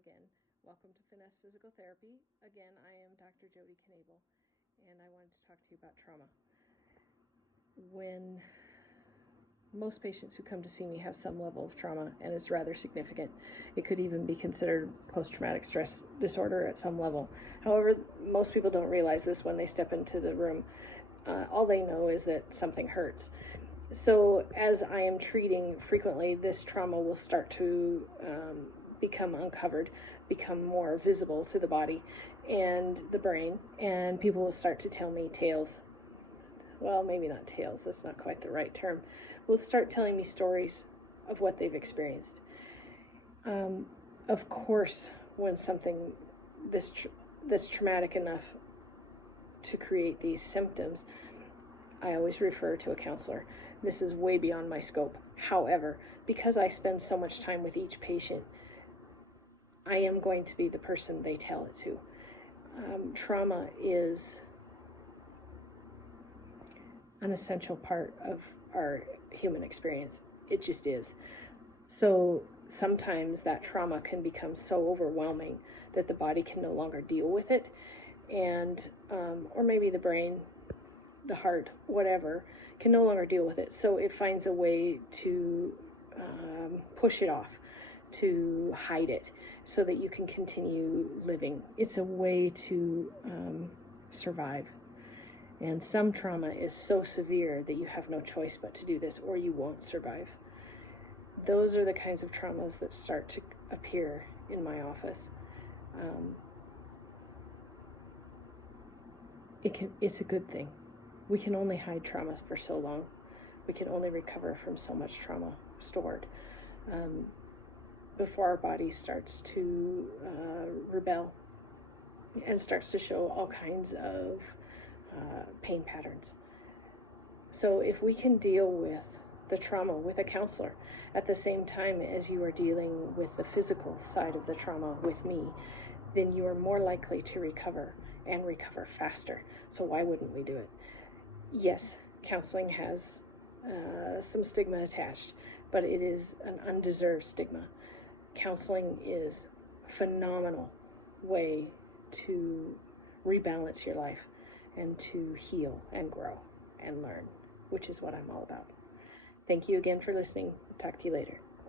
again. Welcome to Finesse Physical Therapy. Again, I am Dr. Jody Knable, and I wanted to talk to you about trauma. When most patients who come to see me have some level of trauma, and it's rather significant. It could even be considered post-traumatic stress disorder at some level. However, most people don't realize this when they step into the room. All they know is that something hurts. So as I am treating frequently, this trauma will start to become uncovered, become more visible to the body and the brain, and people will start to tell me tales. Well, maybe not tales, that's not quite the right term. Will start telling me stories of what they've experienced. Of course, when something this traumatic enough to create these symptoms, I always refer to a counselor. This is way beyond my scope. However, because I spend so much time with each patient, I am going to be the person they tell it to. Trauma is an essential part of our human experience. It just is. So sometimes that trauma can become so overwhelming that the body can no longer deal with it, and or maybe the brain, the heart, whatever, can no longer deal with it. So it finds a way to push it off, to hide it, so that you can continue living. It's a way to survive. And some trauma is so severe that you have no choice but to do this, or you won't survive. Those are the kinds of traumas that start to appear in my office. It's a good thing. We can only hide trauma for so long. We can only recover from so much trauma stored before our body starts to rebel and starts to show all kinds of pain patterns. So if we can deal with the trauma with a counselor at the same time as you are dealing with the physical side of the trauma with me, then you are more likely to recover and recover faster. So why wouldn't we do it? Yes, counseling has some stigma attached, but it is an undeserved stigma. Counseling is a phenomenal way to rebalance your life and to heal and grow and learn, which is what I'm all about. Thank you again for listening. Talk to you later.